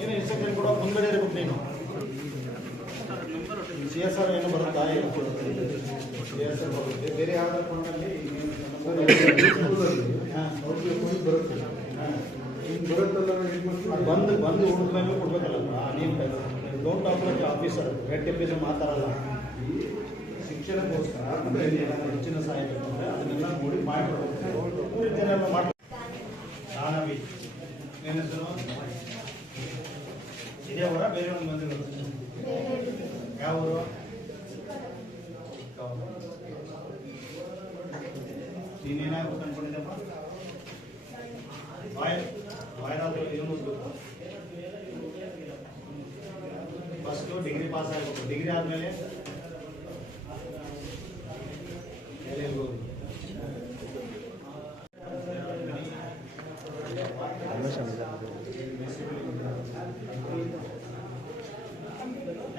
ಏನು ಇನ್ಸ್ಟ್ರಕ್ಷನ್ ಕೂಡ ಮುಂದ್ಗಡೆ ಇರ್ಬೇಕು ನೀನು ಸಿ ಎಸ್ ಆರ್ ಏನು ಬರುತ್ತಾ ಸಿ ಎಸ್ ಆರ್ ಬರುತ್ತೆ ಬೇರೆ ಯಾವ್ದಾದ್ರು ಫೋನಲ್ಲಿ ಬಂದು ಬಂದು ಹುಡುಗ ಮೇಲೆ ಕೊಡ್ಬೇಕಲ್ಲಪ್ಪ ನೀನು ಡೋಂಟ್ ಟಾಕ್ ಲೈಕ್ ಆಫೀಸರ್ ರೆಡ್ ಟೆಪ್ಲೇಸ್ ಮಾತಾಡಲ್ಲ ಶಿಕ್ಷಣಕ್ಕೋಸ್ಕರ ಹೆಚ್ಚಿನ ಸಹಾಯ ಅದನ್ನೆಲ್ಲ ನೋಡಿ ಮಾಡಿಕೊಡ್ಬೇಕು ಏನ್ ಹೆಸರು ಇದೇ ಊರ ಬೇರೆ ಒಂದು ಬಂದಿರೋದು ಯಾವ ಊರು ನೀನೇನಾಗ್ಬೇಕು ಅನ್ಕೊಂಡಿದ್ದಪ್ಪ ಬಾಯ್ ಬಾಯ್ದಾದ್ರು ಏನು ಓದ್ಬೇಕು ಫಸ್ಟು ಡಿಗ್ರಿ ಪಾಸ್ ಆಗಬೇಕು ಡಿಗ್ರಿ ಆದಮೇಲೆ ಎಲ್ಲಿಗೆ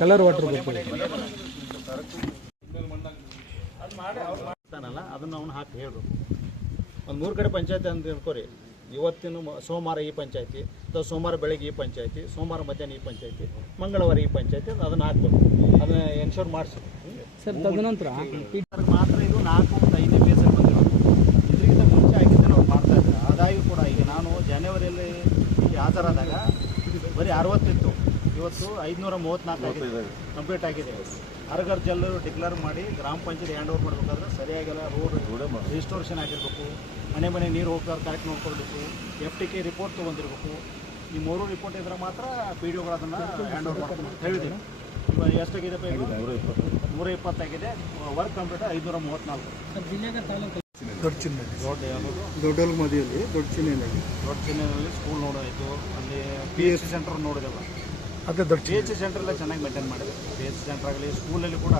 ಕಲರ್ ವಾಟರ್ ಮಾಡ್ತಾನಲ್ಲ ಅದನ್ನು ಅವ್ನು ಹಾಕಿ ಹೇಳ್ರು. ಒಂದು ಮೂರು ಕಡೆ ಪಂಚಾಯತಿ ಅಂತ ತಿಳ್ಕೊರಿ. ಇವತ್ತಿನ ಸೋಮವಾರ ಈ ಪಂಚಾಯತಿ ಅಥವಾ ಸೋಮವಾರ ಬೆಳಗ್ಗೆ ಈ ಪಂಚಾಯತಿ ಸೋಮವಾರ ಮಧ್ಯಾಹ್ನ ಈ ಪಂಚಾಯತಿ ಮಂಗಳವಾರ ಈ ಪಂಚಾಯತಿ ಅದನ್ನು ಹಾಕ್ಬೇಕು. ಅದನ್ನ ಎನ್ಶೋರ್ ಮಾಡಿಸಿ. ಸರ್ ತದನಂತರ ಮಾತ್ರ ಇದು ನಾಲ್ಕು ಮತ್ತು ಇಲ್ಲಿ ಹಾಜರಾದಾಗ ಬರೀ ಅರವತ್ತಿತ್ತು. ಇವತ್ತು ಐದುನೂರ ಮೂವತ್ತ್ನಾಲ್ಕು ಆಗಿದೆ. ಕಂಪ್ಲೀಟ್ ಆಗಿದೆ. ಅರ್ಗರ್ ಜಲ್ಲು ಡಿಕ್ಲೇರ್ ಮಾಡಿ ಗ್ರಾಮ ಪಂಚಾಯತ್ ಹ್ಯಾಂಡ್ ಓವರ್ ಮಾಡಬೇಕಾದ್ರೆ ಸರಿಯಾಗಿಲ್ಲ. ರೋಡ್ ರಿಸ್ಟೋರೇಷನ್ ಆಗಿರಬೇಕು. ಮನೆ ಮನೆ ನೀರು ಹೋಗ್ತಾರೆ ಕರೆಕ್ಟ್ ನೋಡ್ಕೊಳ್ಬೇಕು. ಎಫ್ ಟಿ ಕೆ ರಿಪೋರ್ಟ್ ತೊಗೊಂಡಿರ್ಬೇಕು. ಈ ಮೂರು ರಿಪೋರ್ಟ್ ಇದ್ರೆ ಮಾತ್ರ ಪಿ ಡಿ ಒಗಳು ಅದನ್ನು ಹ್ಯಾಂಡ್ ಓವರ್ ಮಾಡ್ಕೊಂಡು ಅಂತ ಹೇಳಿದ್ದೀನಿ. ಇವಾಗ ಎಷ್ಟಾಗಿದೆ ನೂರ ಇಪ್ಪತ್ತಾಗಿದೆ ವರ್ಕ್ ಕಂಪ್ಲೀಟ್ ಐದುನೂರ ಮೂವತ್ತ್ನಾಲ್ಕು ದೊಡ್ಡ ಚಿನ್ನದಲ್ಲಿ ರೋಡ್ ಯಾವುದು? ದೊಡ್ಡ ಮದಿಯಲ್ಲಿ ದೊಡ್ಡ ಚಿನ್ನದಲ್ಲಿ ದೊಡ್ಡ ಚೆನ್ನೈನಲ್ಲಿ ಸ್ಕೂಲ್ ನೋಡೋದಾಯಿತು ಅಲ್ಲಿ ಪಿ ಎಚ್ ಸಿ ಸೆಂಟರ್ ನೋಡಿದೆಲ್ಲ. ಅದೇ ದೊಡ್ಡ ಪಿ ಎಚ್ ಸಿ ಸೆಂಟರ್ ಎಲ್ಲ ಚೆನ್ನಾಗಿ ಮೇಂಟೈನ್ ಮಾಡಿದೆ. ಪಿ ಎಚ್ ಸಿ ಸೆಂಟರ್ ಆಗಲಿ ಸ್ಕೂಲಲ್ಲಿ ಕೂಡ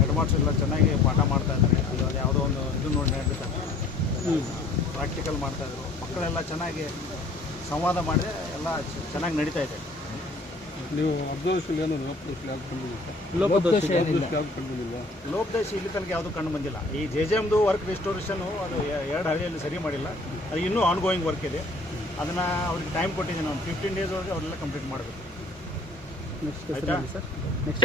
ಹೆಡ್ ಮಾಸ್ಟರ್ ಎಲ್ಲ ಚೆನ್ನಾಗಿ ಪಾಠ ಮಾಡ್ತಾ ಇದ್ದಾರೆ. ಅಲ್ಲಿ ಯಾವುದೋ ಒಂದು ಇದು ನೋಡಿ ನಡೆದಿದ್ದಾರೆ ಪ್ರಾಕ್ಟಿಕಲ್ ಮಾಡ್ತಾಯಿದ್ರು ಮಕ್ಕಳೆಲ್ಲ ಚೆನ್ನಾಗಿ ಸಂವಾದ ಮಾಡಿದ್ರೆ ಎಲ್ಲ ಚೆನ್ನಾಗಿ ನಡೀತಾ ಇದೆ. ನೀವು ಅಬ್ಸರ್ವೇಷನ್ ಏನು ಯಾವ್ದು ಕಂಡಿಲ್ಲ ಲೋಪದೋಷ ಏನಿಲ್ಲ. ಯಾವ್ದು ಬಂದಿಲ್ಲ ಲೋಪದೋಷ ಇಲ್ಲಿ ತನಕ ಯಾವುದು ಕಂಡು ಬಂದಿಲ್ಲ. ಈ ಜೆ ಜೆ ಎಮ್ದು ವರ್ಕ್ ರಿಸ್ಟೋರೇಷನು ಅದು ಎರಡು ಹಳ್ಳಿಯಲ್ಲಿ ಸರಿ ಮಾಡಿಲ್ಲ. ಅದು ಇನ್ನೂ ಆನ್ ಗೋಯಿಂಗ್ ವರ್ಕ್ ಇದೆ. ಅದನ್ನು ಅವ್ರಿಗೆ ಟೈಮ್ ಕೊಟ್ಟಿದ್ದೀನಿ ಒಂದು ಫಿಫ್ಟೀನ್ ಡೇಸ್ ಒಳಗೆ ಅವರೆಲ್ಲ ಕಂಪ್ಲೀಟ್ ಮಾಡಬೇಕು. ನೆಕ್ಸ್ಟ್ ಆಯ್ತಾ? ಸರ್. ನೆಕ್ಸ್ಟ್